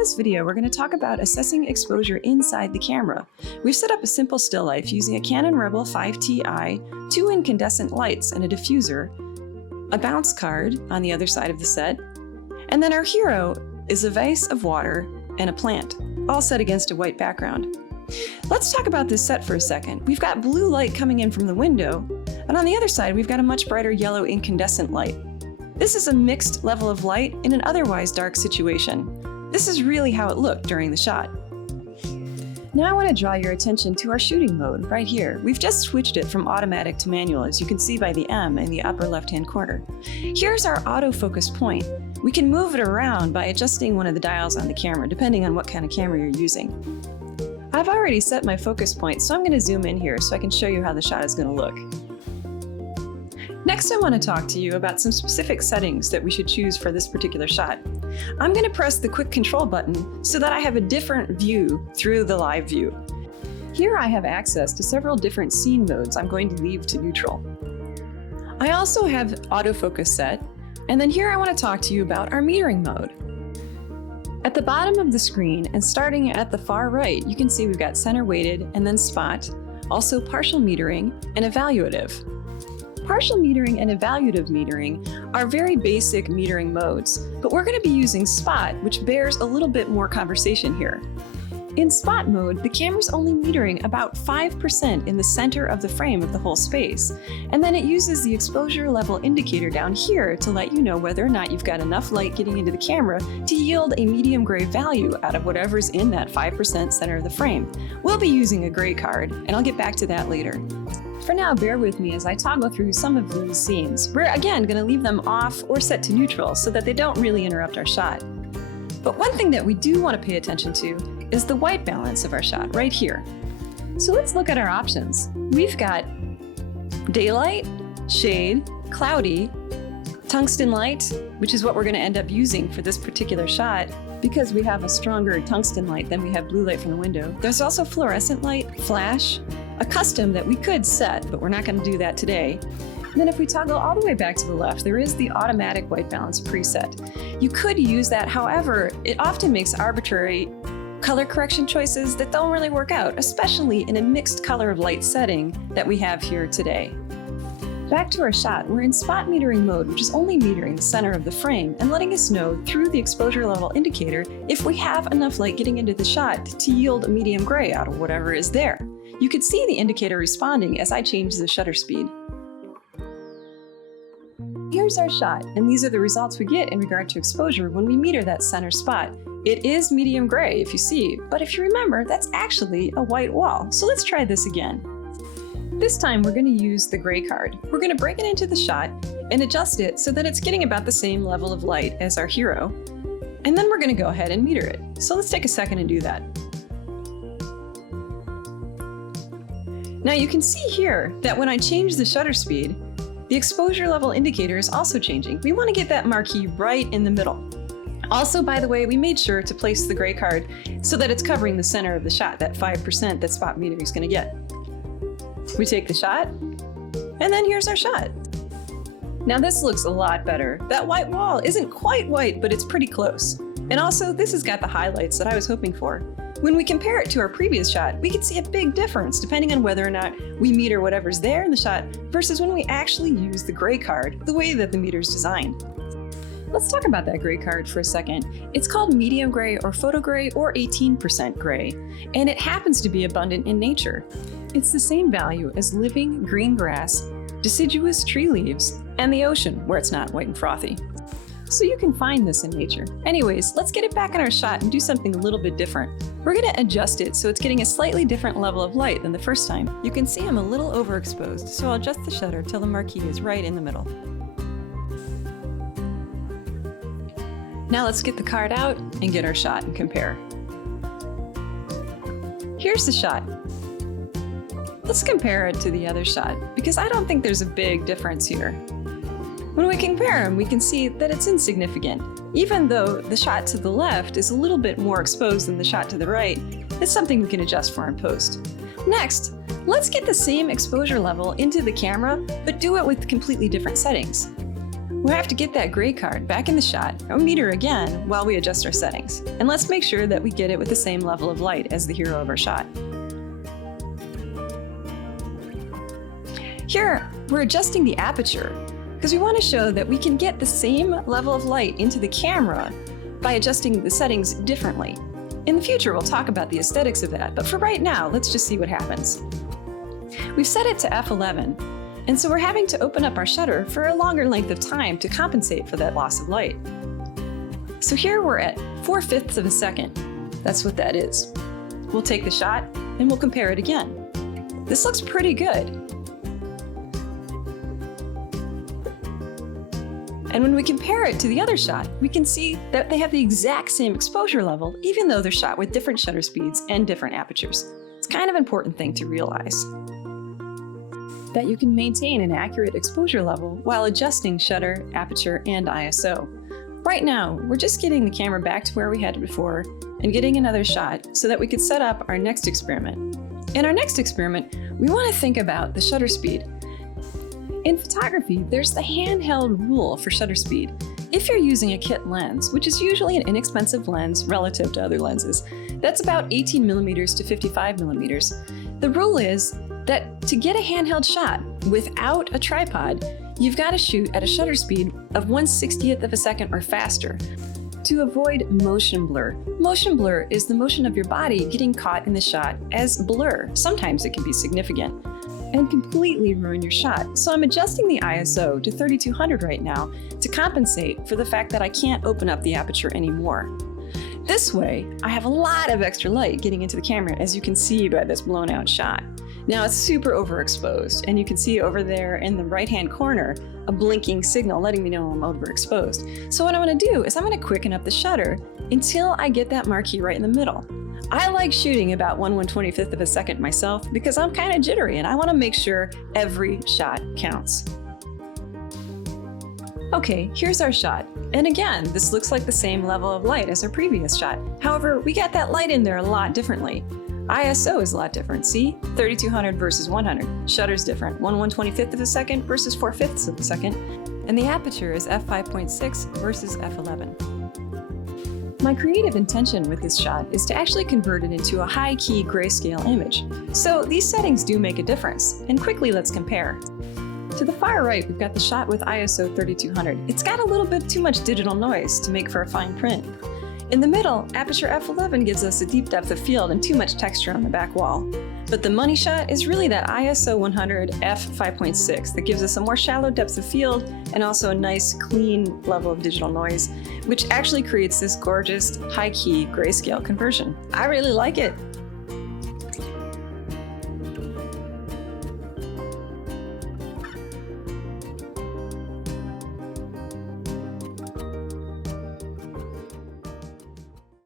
this video, we're going to talk about assessing exposure inside the camera. We've set up a simple still life using a Canon Rebel 5Ti, 2 incandescent lights and a diffuser, a bounce card on the other side of the set, and then our hero is a vase of water and a plant, all set against a white background. Let's talk about this set for a second. We've got blue light coming in from the window, and on the other side we've got a much brighter yellow incandescent light. This is a mixed level of light in an otherwise dark situation. This is really how it looked during the shot. Now I want to draw your attention to our shooting mode right here. We've just switched it from automatic to manual, as you can see by the M in the upper left-hand corner. Here's our autofocus point. We can move it around by adjusting one of the dials on the camera, depending on what kind of camera you're using. I've already set my focus point, so I'm going to zoom in here so I can show you how the shot is going to look. Next, I want to talk to you about some specific settings that we should choose for this particular shot. I'm going to press the quick control button so that I have a different view through the live view. Here I have access to several different scene modes I'm going to leave to neutral. I also have autofocus set, and then here I want to talk to you about our metering mode. At the bottom of the screen and starting at the far right, you can see we've got center weighted and then spot, also partial metering and evaluative. Partial metering and evaluative metering are very basic metering modes, but we're going to be using spot, which bears a little bit more conversation here. In spot mode, the camera's only metering about 5% in the center of the frame of the whole space, and then it uses the exposure level indicator down here to let you know whether or not you've got enough light getting into the camera to yield a medium gray value out of whatever's in that 5% center of the frame. We'll be using a gray card, and I'll get back to that later. For now, bear with me as I toggle through some of these scenes. We're again going to leave them off or set to neutral so that they don't really interrupt our shot. But one thing that we do want to pay attention to is the white balance of our shot right here. So let's look at our options. We've got daylight, shade, cloudy, tungsten light, which is what we're going to end up using for this particular shot because we have a stronger tungsten light than we have blue light from the window. There's also fluorescent light, flash, a custom that we could set, but we're not going to do that today. And then if we toggle all the way back to the left, there is the automatic white balance preset. You could use that, however, it often makes arbitrary color correction choices that don't really work out, especially in a mixed color of light setting that we have here today. Back to our shot, we're in spot metering mode, which is only metering the center of the frame and letting us know through the exposure level indicator if we have enough light getting into the shot to yield a medium gray out of whatever is there. You could see the indicator responding as I change the shutter speed. Here's our shot, and these are the results we get in regard to exposure when we meter that center spot. It is medium gray if you see, but if you remember, that's actually a white wall. So let's try this again. This time we're going to use the gray card. We're going to break it into the shot and adjust it so that it's getting about the same level of light as our hero. And then we're going to go ahead and meter it. So let's take a second and do that. Now you can see here that when I change the shutter speed, the exposure level indicator is also changing. We want to get that marquee right in the middle. Also, by the way, we made sure to place the gray card so that it's covering the center of the shot, that 5% that spot metering is going to get. We take the shot, and then here's our shot. Now this looks a lot better. That white wall isn't quite white, but it's pretty close. And also, this has got the highlights that I was hoping for. When we compare it to our previous shot, we can see a big difference depending on whether or not we meter whatever's there in the shot versus when we actually use the gray card the way that the meter's designed. Let's talk about that gray card for a second. It's called medium gray or photo gray or 18% gray, and it happens to be abundant in nature. It's the same value as living green grass, deciduous tree leaves, and the ocean where it's not white and frothy. So you can find this in nature. Anyways, let's get it back in our shot and do something a little bit different. We're going to adjust it so it's getting a slightly different level of light than the first time. You can see I'm a little overexposed, so I'll adjust the shutter till the marquee is right in the middle. Now let's get the card out and get our shot and compare. Here's the shot. Let's compare it to the other shot, because I don't think there's a big difference here. When we compare them, we can see that it's insignificant. Even though the shot to the left is a little bit more exposed than the shot to the right, it's something we can adjust for in post. Next, let's get the same exposure level into the camera, but do it with completely different settings. We'll have to get that gray card back in the shot and meet her again while we adjust our settings. And let's make sure that we get it with the same level of light as the hero of our shot. Here, we're adjusting the aperture because we want to show that we can get the same level of light into the camera by adjusting the settings differently. In the future, we'll talk about the aesthetics of that, but for right now, let's just see what happens. We've set it to f11, and so we're having to open up our shutter for a longer length of time to compensate for that loss of light. So here we're at 4/5 of a second. That's what that is. We'll take the shot and we'll compare it again. This looks pretty good. And when we compare it to the other shot, we can see that they have the exact same exposure level, even though they're shot with different shutter speeds and different apertures. It's kind of an important thing to realize, that you can maintain an accurate exposure level while adjusting shutter, aperture, and ISO. Right now, we're just getting the camera back to where we had it before and getting another shot so that we could set up our next experiment. In our next experiment, we want to think about the shutter speed. In photography, there's the handheld rule for shutter speed. If you're using a kit lens, which is usually an inexpensive lens relative to other lenses, that's about 18 millimeters to 55 millimeters. The rule is that to get a handheld shot without a tripod, you've got to shoot at a shutter speed of 1/60th of a second or faster to avoid motion blur. Motion blur is the motion of your body getting caught in the shot as blur. Sometimes it can be significant and completely ruin your shot. So I'm adjusting the ISO to 3200 right now to compensate for the fact that I can't open up the aperture anymore. This way, I have a lot of extra light getting into the camera, as you can see by this blown out shot. Now it's super overexposed, and you can see over there in the right-hand corner a blinking signal letting me know I'm overexposed. So what I'm going to do is I'm going to quicken up the shutter until I get that marquee right in the middle. I like shooting about 1/125th of a second myself because I'm kind of jittery and I want to make sure every shot counts. Okay, here's our shot. And again, this looks like the same level of light as our previous shot. However, we got that light in there a lot differently. ISO is a lot different. See? 3200 versus 100. Shutter's different. 1/125th of a second versus 4/5 of a second. And the aperture is f5.6 versus f11. My creative intention with this shot is to actually convert it into a high-key grayscale image. So these settings do make a difference. And quickly, let's compare. To the far right, we've got the shot with ISO 3200. It's got a little bit too much digital noise to make for a fine print. In the middle, aperture f11 gives us a deep depth of field and too much texture on the back wall. But the money shot is really that ISO 100 f5.6 that gives us a more shallow depth of field and also a nice clean level of digital noise, which actually creates this gorgeous high-key grayscale conversion. I really like it.